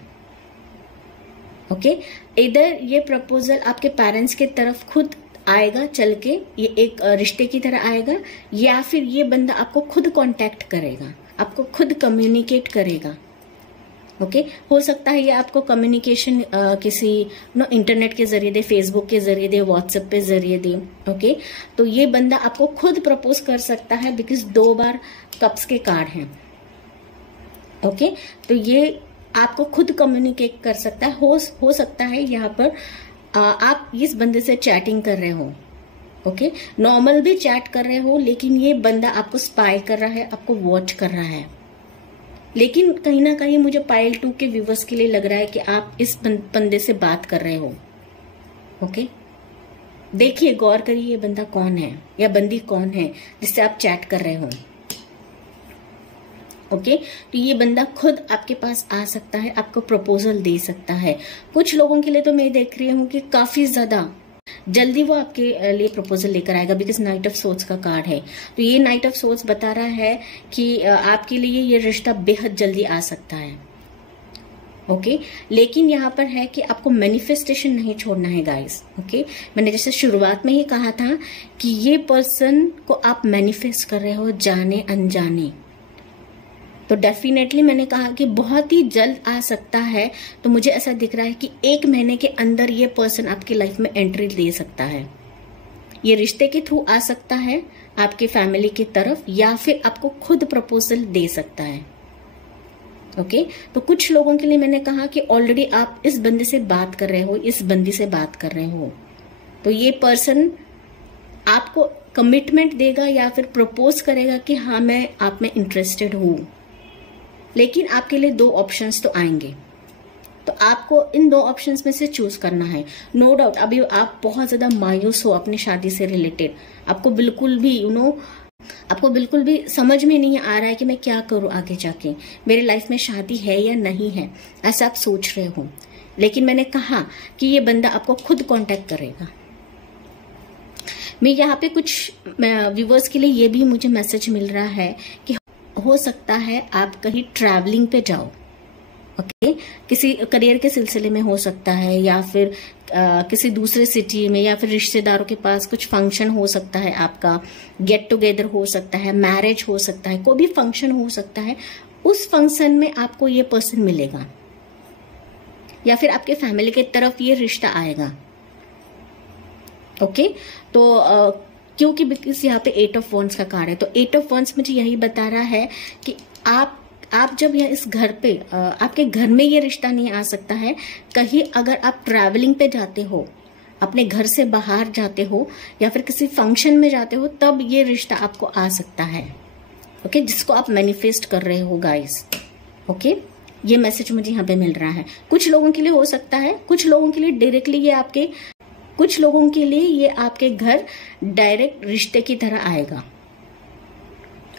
ओके इधर ये प्रपोजल आपके पेरेंट्स के तरफ खुद आएगा चल के, ये एक रिश्ते की तरह आएगा, या फिर ये बंदा आपको खुद कांटेक्ट करेगा, आपको खुद कम्युनिकेट करेगा। ओके हो सकता है ये आपको कम्युनिकेशन किसी इंटरनेट के जरिए दे, फेसबुक के जरिए दे, व्हाट्सएप पे जरिए दे। ओके तो ये बंदा आपको खुद प्रपोज कर सकता है बिकॉज 2 बार कप्स के कार्ड हैं। ओके तो ये आपको खुद कम्युनिकेट कर सकता है। हो सकता है यहाँ पर आप इस बंदे से चैटिंग कर रहे हो। ओके नॉर्मल भी चैट कर रहे हो, लेकिन ये बंदा आपको स्पाई कर रहा है, आपको वॉच कर रहा है। लेकिन कहीं ना कहीं मुझे पाइल 2 के व्यूवर्स के लिए लग रहा है कि आप इस बंदे से बात कर रहे हो। ओके देखिए गौर करिए ये बंदा कौन है या बंदी कौन है जिससे आप चैट कर रहे हो। ओके तो ये बंदा खुद आपके पास आ सकता है, आपको प्रपोजल दे सकता है। कुछ लोगों के लिए तो मैं देख रही हूँ कि काफी ज्यादा जल्दी वो आपके लिए प्रपोजल लेकर आएगा बिकॉज नाइट ऑफ सोर्ड्स का कार्ड है। तो ये नाइट ऑफ सोर्ड्स बता रहा है कि आपके लिए ये रिश्ता बेहद जल्दी आ सकता है। ओके लेकिन यहाँ पर है कि आपको मैनिफेस्टेशन नहीं छोड़ना है गाइस। ओके मैंने जैसे शुरुआत में ही कहा था कि ये पर्सन को आप मैनिफेस्ट कर रहे हो जाने अनजाने, तो डेफिनेटली मैंने कहा कि बहुत ही जल्द आ सकता है। तो मुझे ऐसा दिख रहा है कि 1 महीने के अंदर ये पर्सन आपकी लाइफ में एंट्री दे सकता है, ये रिश्ते के थ्रू आ सकता है, आपके फैमिली की तरफ, या फिर आपको खुद प्रपोजल दे सकता है। ओके तो कुछ लोगों के लिए मैंने कहा कि ऑलरेडी आप इस बंदे से बात कर रहे हो, इस बंदी से बात कर रहे हो, तो ये पर्सन आपको कमिटमेंट देगा या फिर प्रपोज करेगा कि हाँ मैं आप में इंटरेस्टेड हूं। लेकिन आपके लिए दो ऑप्शंस तो आएंगे, तो आपको इन दो ऑप्शंस में से चूज करना है। नो डाउट अभी आप बहुत ज्यादा मायूस हो अपनी शादी से रिलेटेड, आपको बिल्कुल भी आपको बिल्कुल भी समझ में नहीं आ रहा है कि मैं क्या करूं आगे जाके, मेरे लाइफ में शादी है या नहीं है, ऐसा आप सोच रहे हो। लेकिन मैंने कहा कि ये बंदा आपको खुद कांटेक्ट करेगा। मैं यहाँ पे कुछ व्यूवर्स के लिए ये भी मुझे मैसेज मिल रहा है कि हो सकता है आप कहीं ट्रैवलिंग पे जाओ। ओके किसी करियर के सिलसिले में हो सकता है, या फिर किसी दूसरे सिटी में, या फिर रिश्तेदारों के पास कुछ फंक्शन हो सकता है, आपका गेट टुगेदर हो सकता है, मैरिज हो सकता है, कोई भी फंक्शन हो सकता है। उस फंक्शन में आपको ये पर्सन मिलेगा या फिर आपके फैमिली की तरफ ये रिश्ता आएगा। ओके तो क्योंकि बिकॉज यहाँ पे 8 ऑफ वॉन्ड्स का कार्ड है, तो 8 ऑफ वॉन्ड्स मुझे यही बता रहा है कि आप जब यह इस घर पे आपके घर में ये रिश्ता नहीं आ सकता है, कहीं अगर आप ट्रैवलिंग पे जाते हो, अपने घर से बाहर जाते हो, या फिर किसी फंक्शन में जाते हो, तब ये रिश्ता आपको आ सकता है। ओके जिसको आप मैनिफेस्ट कर रहे हो गाइस। ओके ये मैसेज मुझे यहाँ पे मिल रहा है। कुछ लोगों के लिए हो सकता है, कुछ लोगों के लिए डायरेक्टली ये कुछ लोगों के लिए ये आपके घर डायरेक्ट रिश्ते की तरह आएगा।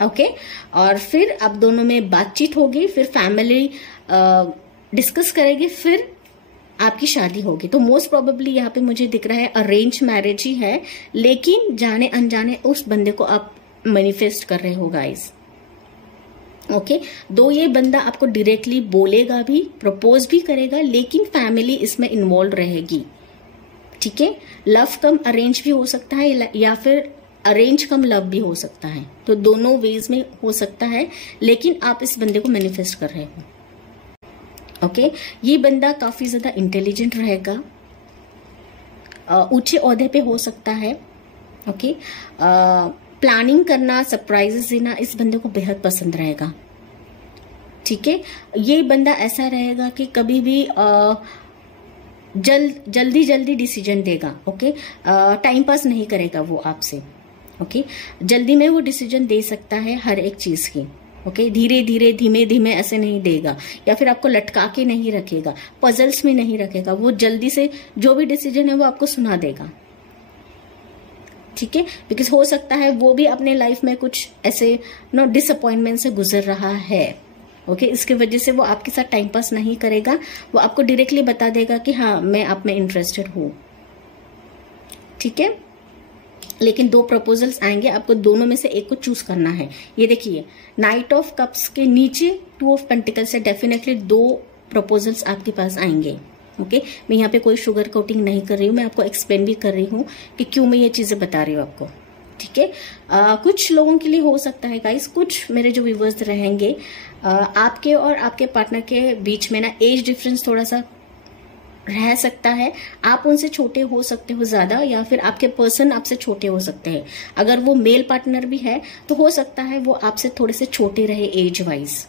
ओके और फिर अब दोनों में बातचीत होगी, फिर फैमिली डिस्कस करेगी, फिर आपकी शादी होगी। तो मोस्ट प्रोबेबली यहाँ पे मुझे दिख रहा है अरेंज मैरिज ही है, लेकिन जाने अनजाने उस बंदे को आप मैनिफेस्ट कर रहे हो गाइस। ओके दो ये बंदा आपको डायरेक्टली बोलेगा भी, प्रपोज भी करेगा, लेकिन फैमिली इसमें इन्वॉल्व रहेगी। ठीक है लव कम अरेंज भी हो सकता है, या फिर अरेंज कम लव भी हो सकता है, तो दोनों वेज में हो सकता है, लेकिन आप इस बंदे को मैनिफेस्ट कर रहे हो। ओके ये बंदा काफी ज्यादा इंटेलिजेंट रहेगा, ऊंचे ओहदे पे हो सकता है। ओके प्लानिंग करना, सरप्राइजेस देना इस बंदे को बेहद पसंद रहेगा। ठीक है ये बंदा ऐसा रहेगा कि कभी भी जल्दी डिसीजन देगा। ओके टाइम पास नहीं करेगा वो आपसे। ओके जल्दी में वो डिसीजन दे सकता है हर एक चीज की। ओके धीरे धीमे ऐसे नहीं देगा, या फिर आपको लटका के नहीं रखेगा, पजल्स में नहीं रखेगा। वो जल्दी से जो भी डिसीजन है वो आपको सुना देगा। ठीक है बिकॉज हो सकता है वो भी अपने लाइफ में कुछ ऐसे डिसअपॉइंटमेंट से गुजर रहा है। ओके इसकी वजह से वो आपके साथ टाइम पास नहीं करेगा, वो आपको डायरेक्टली बता देगा कि हाँ मैं आप में इंटरेस्टेड हूं। ठीक है लेकिन दो प्रपोजल्स आएंगे, आपको दोनों में से एक को चूज करना है। ये देखिए नाइट ऑफ कप्स के नीचे 2 ऑफ पेंटिकल्स से डेफिनेटली 2 प्रपोजल्स आपके पास आएंगे। ओके मैं यहाँ पे कोई शुगर कोटिंग नहीं कर रही हूँ, मैं आपको एक्सप्लेन भी कर रही हूँ कि क्यों मैं ये चीजें बता रही हूँ आपको। ठीक है कुछ लोगों के लिए हो सकता है गाइस, कुछ मेरे जो व्यूवर्स रहेंगे आपके और आपके पार्टनर के बीच में ना एज डिफरेंस थोड़ा सा रह सकता है। आप उनसे छोटे हो सकते हो ज्यादा, या फिर आपके पर्सन आपसे छोटे हो सकते हैं। अगर वो मेल पार्टनर भी है तो हो सकता है वो आपसे थोड़े से छोटे रहे एज वाइज।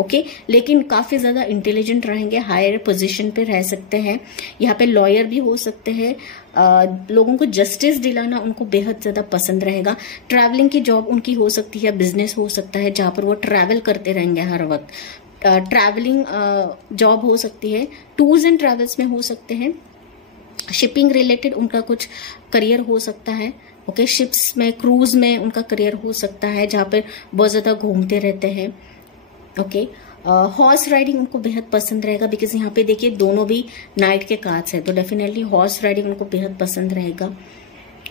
ओके लेकिन काफी ज्यादा इंटेलिजेंट रहेंगे, हायर पोजीशन पे रह सकते हैं, यहाँ पे लॉयर भी हो सकते हैं। लोगों को जस्टिस दिलाना उनको बेहद ज्यादा पसंद रहेगा। ट्रैवलिंग की जॉब उनकी हो सकती है, बिजनेस हो सकता है जहां पर वो ट्रैवल करते रहेंगे हर वक्त। ट्रैवलिंग जॉब हो सकती है, टूर्स एंड ट्रैवल्स में हो सकते हैं, शिपिंग रिलेटेड उनका कुछ करियर हो सकता है। ओके शिप्स में, क्रूज में उनका करियर हो सकता है जहां पर बहुत ज्यादा घूमते रहते हैं। ओके हॉर्स राइडिंग उनको बेहद पसंद रहेगा, बिकॉज यहाँ पे देखिए दोनों भी नाइट के कार्ड्स है, तो डेफिनेटली हॉर्स राइडिंग उनको बेहद पसंद रहेगा।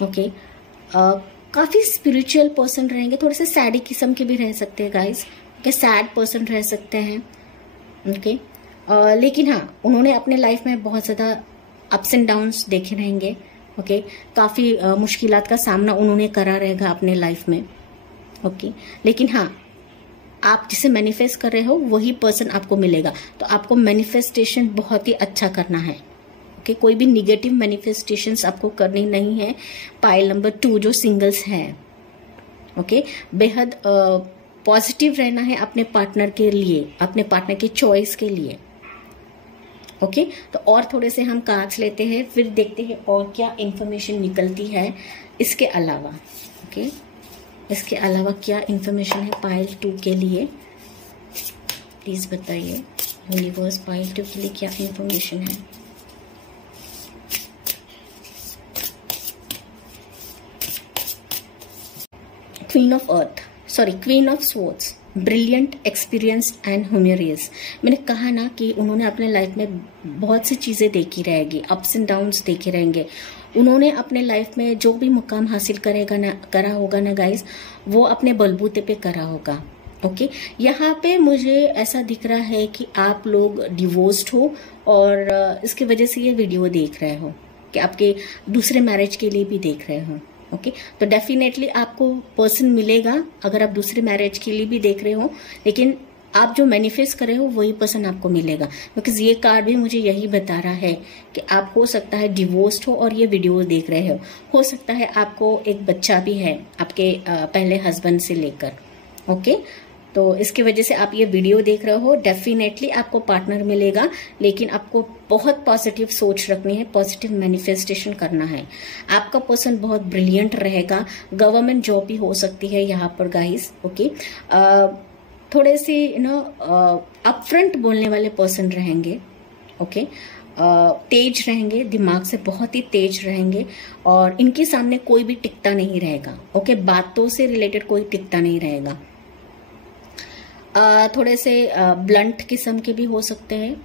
ओके काफी स्पिरिचुअल पर्सन रहेंगे, थोड़े से सैडी किस्म के भी रह सकते हैं गाइस। ओके सैड पर्सन रह सकते हैं। ओके लेकिन हाँ उन्होंने अपने लाइफ में बहुत ज्यादा अप्स एंड डाउन्स देखे रहेंगे। ओके काफी मुश्किलात का सामना उन्होंने करा रहेगा अपने लाइफ में। ओके लेकिन हाँ आप जिसे मैनिफेस्ट कर रहे हो वही पर्सन आपको मिलेगा, तो आपको मैनिफेस्टेशन बहुत ही अच्छा करना है। ओके कोई भी निगेटिव मैनिफेस्टेशंस आपको करनी नहीं है। पाइल नंबर 2 जो सिंगल्स है, ओके, बेहद पॉजिटिव रहना है अपने पार्टनर के लिए, अपने पार्टनर की चॉइस के लिए। ओके, तो और थोड़े से हम कार्ड्स लेते हैं, फिर देखते हैं और क्या इंफॉर्मेशन निकलती है इसके अलावा। ओके, इसके अलावा क्या इंफॉर्मेशन है पाइल 2 के लिए, प्लीज बताइए यूनिवर्स। पाइल 2 के लिए क्या इंफॉर्मेशन है? Queen of earth, sorry queen of swords, brilliant, experienced and humorous. मैंने कहा ना कि उन्होंने अपने लाइफ में बहुत सी चीजें देखी रहेगी, अप्स एंड डाउन्स देखे रहेंगे। उन्होंने अपने लाइफ में जो भी मुकाम हासिल करा होगा ना गाइस, वो अपने बलबूते पे करा होगा। ओके, यहाँ पे मुझे ऐसा दिख रहा है कि आप लोग डिवोर्स्ड हो और इसकी वजह से ये वीडियो देख रहे हो, कि आपके दूसरे मैरिज के लिए भी देख रहे हो। ओके, तो डेफिनेटली आपको पर्सन मिलेगा अगर आप दूसरे मैरिज के लिए भी देख रहे हो, लेकिन आप जो मैनिफेस्ट कर रहे हो वही पर्सन आपको मिलेगा। बिकॉज ये कार्ड भी मुझे यही बता रहा है कि आप हो सकता है डिवोर्स्ड हो और ये वीडियो देख रहे हो सकता है आपको एक बच्चा भी है आपके पहले हस्बैंड से लेकर। ओके, तो इसकी वजह से आप ये वीडियो देख रहे हो। डेफिनेटली आपको पार्टनर मिलेगा, लेकिन आपको बहुत पॉजिटिव सोच रखनी है, पॉजिटिव मैनिफेस्टेशन करना है। आपका पर्सन बहुत ब्रिलियंट रहेगा, गवर्नमेंट जॉब भी हो सकती है यहाँ पर गाइस। ओके, थोड़े से अपफ्रंट बोलने वाले पर्सन रहेंगे। ओके, तेज रहेंगे, दिमाग से बहुत ही तेज रहेंगे और इनके सामने कोई भी टिकता नहीं रहेगा। ओके, बातों से रिलेटेड कोई टिकता नहीं रहेगा। थोड़े से ब्लंट किस्म के भी हो सकते हैं,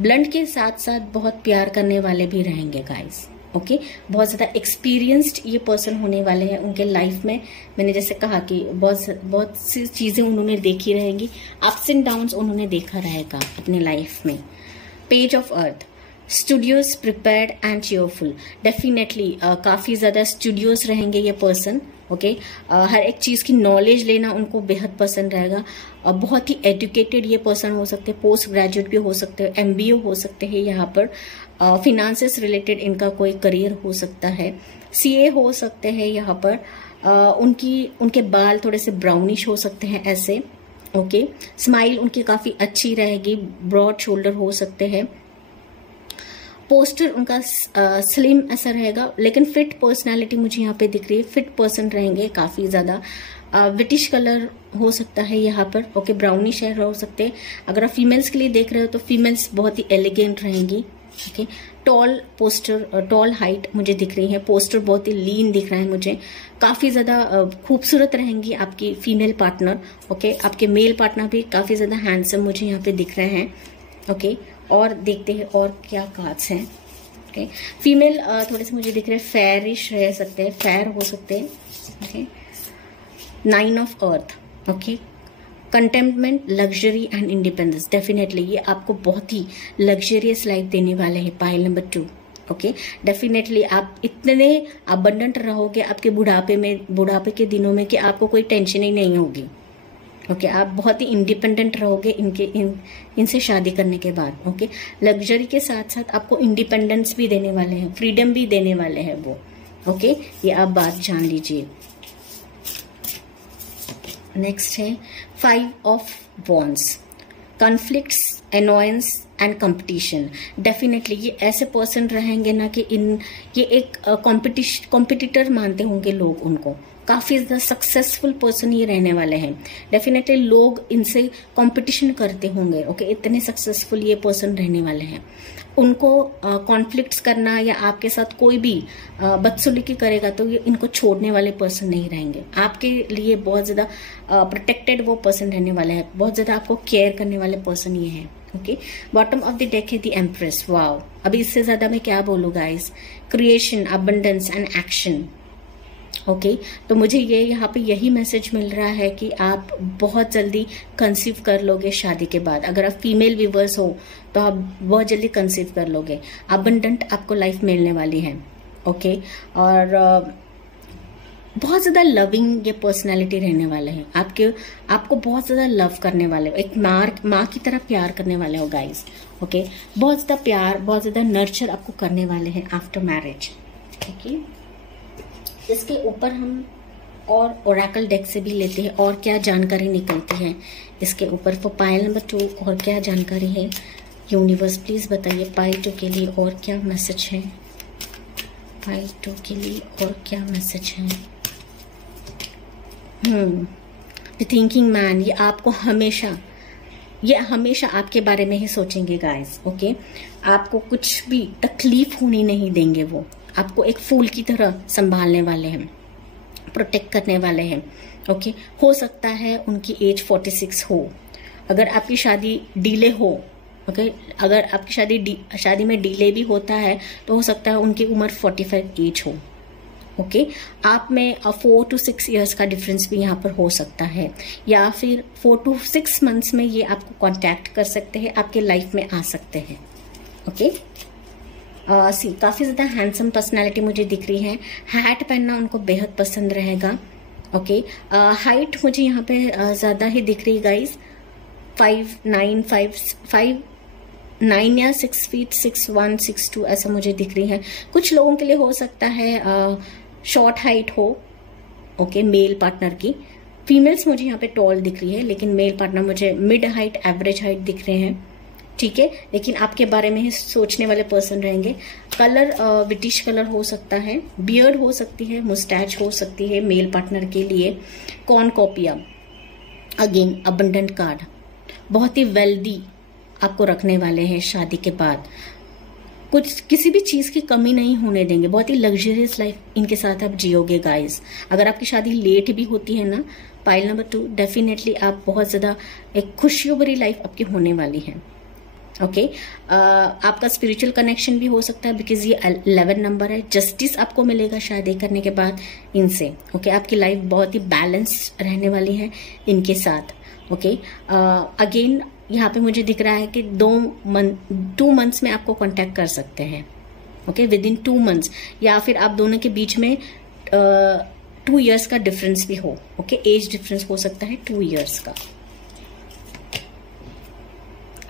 ब्लंट के साथ साथ बहुत प्यार करने वाले भी रहेंगे गाइस। ओके, बहुत ज्यादा एक्सपीरियंस्ड ये पर्सन होने वाले हैं उनके लाइफ में। मैंने जैसे कहा कि बहुत सी चीजें उन्होंने देखी रहेंगी, अप्स एंड डाउन्स उन्होंने देखा रहेगा अपने लाइफ में। Page of earth, studios, prepared and cheerful. Definitely काफी ज्यादा स्टूडियोज रहेंगे ये पर्सन। ओके, हर एक चीज की नॉलेज लेना उनको बेहद पसंद रहेगा। बहुत ही एजुकेटेड ये पर्सन हो सकते हैं, पोस्ट ग्रेजुएट भी हो सकते हैं, MBA हो सकते हैं यहाँ पर। फिनांसेस रिलेटेड इनका कोई करियर हो सकता है, CA हो सकते हैं यहाँ पर। उनके बाल थोड़े से ब्राउनिश हो सकते हैं ऐसे। ओके, स्माइल उनकी काफी अच्छी रहेगी, ब्रॉड शोल्डर हो सकते हैं। पोस्टर उनका स्लिम ऐसा रहेगा, लेकिन फिट पर्सनालिटी मुझे यहाँ पे दिख रही है। फिट पर्सन रहेंगे काफी ज्यादा। ब्रिटिश कलर हो सकता है यहाँ पर। ओके, ब्राउनिश हेयर हो सकते हैं। अगर आप फीमेल्स के लिए देख रहे हो तो फीमेल्स बहुत ही एलिगेंट रहेंगी। Okay, tall poster, tall height मुझे दिख रही है। पोस्टर बहुत ही लीन दिख रहा है मुझे। काफी ज्यादा खूबसूरत रहेंगी आपकी फीमेल पार्टनर। ओके, आपके मेल पार्टनर भी काफी ज्यादा हैंडसम मुझे यहाँ पे दिख रहे हैं। ओके, और देखते हैं और क्या कार्ड्स हैं। ओके, फीमेल थोड़े से मुझे दिख रहे हैं फेयरिश रह सकते हैं, फेयर हो सकते हैं। Okay, 9 of earth. Okay, contentment, luxury and independence. Definitely ये आपको बहुत ही लग्जरियस लाइफ देने वाले हैं पाइल नंबर 2। ओके, डेफिनेटली आप इतने अबंडेंट रहोगे आपके बुढ़ापे के दिनों में कि आपको कोई टेंशन ही नहीं होगी। ओके, आप बहुत ही इंडिपेंडेंट रहोगे इनसे शादी करने के बाद। ओके, लग्जरी के साथ साथ आपको इंडिपेंडेंस भी देने वाले हैं, फ्रीडम भी देने वाले हैं वो। ओके, ये आप बात जान लीजिए। नेक्स्ट है 5 of wands, conflicts, annoyance and competition. Definitely ये ऐसे पर्सन रहेंगे ना कि ये एक कॉम्पिटिटर मानते होंगे लोग उनको। काफी ज्यादा सक्सेसफुल पर्सन ये रहने वाले हैं। डेफिनेटली लोग इनसे कंपटीशन करते होंगे। ओके, इतने सक्सेसफुल ये पर्सन रहने वाले हैं। उनको कॉन्फ्लिक्ट्स करना या आपके साथ कोई भी बदसलूकी करेगा तो ये इनको छोड़ने वाले पर्सन नहीं रहेंगे। आपके लिए बहुत ज्यादा प्रोटेक्टेड वो पर्सन रहने वाले हैं, बहुत ज्यादा आपको केयर करने वाले पर्सन ये है। Okay, bottom of the deck है द एम्प्रेस। वाओ, अभी इससे ज्यादा मैं क्या बोलूं guys. Creation, abundance and action. Okay, तो मुझे ये यहाँ पे यही मैसेज मिल रहा है कि आप बहुत जल्दी कंसीव कर लोगे शादी के बाद। अगर आप फीमेल व्यूवर्स हो तो आप बहुत जल्दी कंसीव कर लोगे। अबंडेंट आपको लाइफ मिलने वाली है। ओके, और बहुत ज्यादा लविंग ये पर्सनैलिटी रहने वाले हैं। आपको बहुत ज्यादा लव करने वाले हो, एक माँ की तरह प्यार करने वाले हो गाइस। ओके, बहुत ज्यादा प्यार, बहुत ज्यादा नर्चर आपको करने वाले हैं आफ्टर मैरिज। ओके, इसके ऊपर हम और ओरेकल डेक से भी लेते हैं और क्या जानकारी निकलती है इसके ऊपर। फॉर पायल नंबर 2 और क्या जानकारी है यूनिवर्स प्लीज बताइए पायल 2 के लिए और क्या मैसेज है, पायल 2 के लिए और क्या मैसेज है। द थिंकिंग मैन, ये हमेशा आपके बारे में ही सोचेंगे गाइस। ओके, आपको कुछ भी तकलीफ होने नहीं देंगे। वो आपको एक फूल की तरह संभालने वाले हैं, प्रोटेक्ट करने वाले हैं। ओके, हो सकता है उनकी एज 46 हो। अगर आपकी शादी डिले हो, ओके, अगर आपकी शादी में डिले भी होता है तो हो सकता है उनकी उम्र 45 एज हो। ओके, आप में 4 to 6 इयर्स का डिफरेंस भी यहाँ पर हो सकता है, या फिर 4 to 6 मंथ्स में ये आपको कांटेक्ट कर सकते हैं, आपके लाइफ में आ सकते हैं। ओके, काफी ज्यादा हैंडसम पर्सनालिटी मुझे दिख रही है। हैट पहनना उनको बेहद पसंद रहेगा। ओके, हाइट मुझे यहाँ पे ज्यादा ही दिख रही गाइज, 5'9" या 6 feet 6'1", 6'2" ऐसा मुझे दिख रही है। कुछ लोगों के लिए हो सकता है शॉर्ट हाइट हो। ओके, मेल पार्टनर की। फीमेल्स मुझे यहाँ पे टॉल दिख रही है, लेकिन मेल पार्टनर मुझे मिड हाइट, एवरेज हाइट दिख रहे हैं। ठीक है, लेकिन आपके बारे में ही सोचने वाले पर्सन रहेंगे। कलर ब्रिटिश कलर हो सकता है, बियर्ड हो सकती है, मुस्टैच हो सकती है मेल पार्टनर के लिए। कॉर्नकोपिया, अगेन अबंडेंट कार्ड, बहुत ही वेल्दी आपको रखने वाले हैं शादी के बाद। किसी भी चीज की कमी नहीं होने देंगे। बहुत ही लग्जरियस लाइफ इनके साथ आप जियोगे गाइस। अगर आपकी शादी लेट भी होती है ना पाइल नंबर 2, डेफिनेटली आप बहुत ज्यादा एक खुशियों भरी लाइफ आपकी होने वाली है। ओके, आपका स्पिरिचुअल कनेक्शन भी हो सकता है, बिकॉज ये 11 नंबर है। जस्टिस आपको मिलेगा शादी करने के बाद इनसे। ओके, आपकी लाइफ बहुत ही बैलेंस रहने वाली है इनके साथ। ओके, अगेन यहाँ पे मुझे दिख रहा है कि 2 मंथ्स में आपको कांटेक्ट कर सकते हैं। ओके, विद इन 2 मंथ्स, या फिर आप दोनों के बीच में 2 इयर्स का डिफरेंस भी हो। ओके, एज डिफरेंस हो सकता है 2 इयर्स का।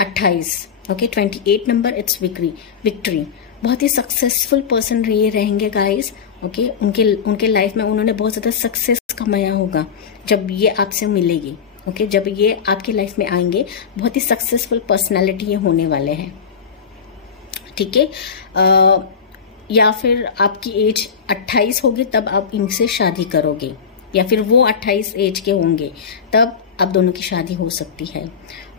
28, ओके, 28 नंबर, इट्स विक्ट्री। बहुत ही सक्सेसफुल पर्सन ये रहेंगे गाइस। ओके, उनके लाइफ में उन्होंने बहुत ज्यादा सक्सेस कमाया होगा जब ये आपसे मिलेगी। ओके, जब ये आपकी लाइफ में आएंगे, बहुत ही सक्सेसफुल पर्सनालिटी ये होने वाले हैं। ठीक है, या फिर आपकी एज 28 होगी तब आप इनसे शादी करोगे, या फिर वो 28 एज के होंगे तब आप दोनों की शादी हो सकती है।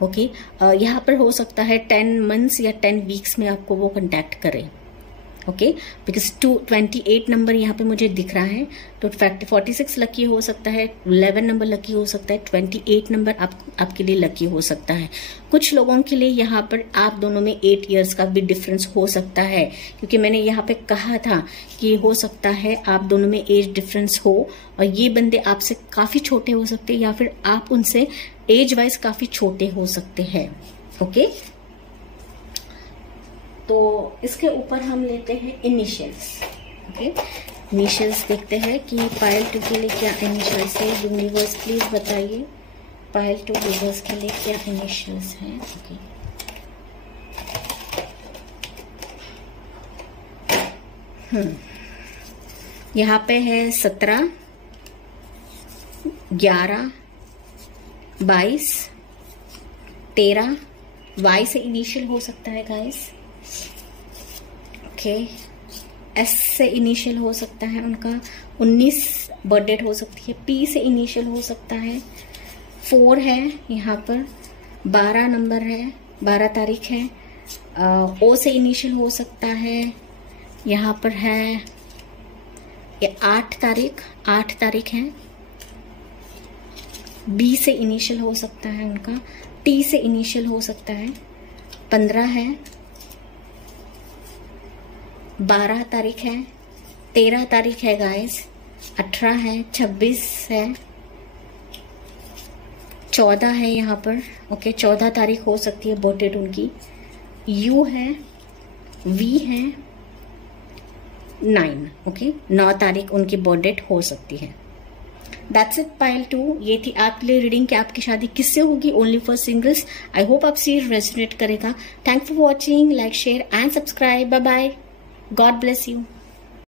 ओके, यहाँ पर हो सकता है 10 मंथ्स या 10 वीक्स में आपको वो कांटेक्ट करे। ओके, बिकॉज 28 नंबर यहाँ पे मुझे दिख रहा है, तो 46 लकी हो सकता है, 11 नंबर लकी हो सकता है, 28 नंबर आपके लिए लकी हो सकता है। कुछ लोगों के लिए यहाँ पर आप दोनों में 8 इयर्स का भी डिफरेंस हो सकता है, क्योंकि मैंने यहाँ पे कहा था कि हो सकता है आप दोनों में एज डिफरेंस हो, और ये बंदे आपसे काफी छोटे हो सकते हैं, या फिर आप उनसे एज वाइज काफी छोटे हो सकते हैं। ओके, तो इसके ऊपर हम लेते हैं इनिशियल्स। ओके, इनिशियल्स देखते हैं कि पायल 2 के लिए क्या इनिशियल्स है। यूनिवर्स प्लीज बताइए पायल 2 यूनिवर्स के लिए क्या इनिशियल्स हैं। ओके, यहाँ पे है 17, 11, 22, 13। वाई से इनिशियल हो सकता है गाइस। ओके, एस से इनिशियल हो सकता है उनका, 19 बर्थ डेट हो सकती है। पी से इनिशियल हो सकता है, 4 है यहाँ पर, 12 नंबर है, 12 तारीख है। ओ से इनिशियल हो सकता है, यहाँ पर है ये 8 तारीख है। बी से इनिशियल हो सकता है उनका, टी से इनिशियल हो सकता है, 15 है, 12 तारीख है, 13 तारीख है गाइस, 18 है, 26 है, 14 है यहाँ पर। ओके, 14 तारीख हो सकती है बर्थ डेट उनकी। यू है, वी है, 9। ओके, 9 तारीख उनकी बर्थ डेट हो सकती है। That's it pile 2। ये थी आपके लिए रीडिंग कि आपकी शादी किससे होगी, only for singles. I hope आपसे रेजोनेट करेगा। Thank for watching, like, share and subscribe. Bye bye, God bless you.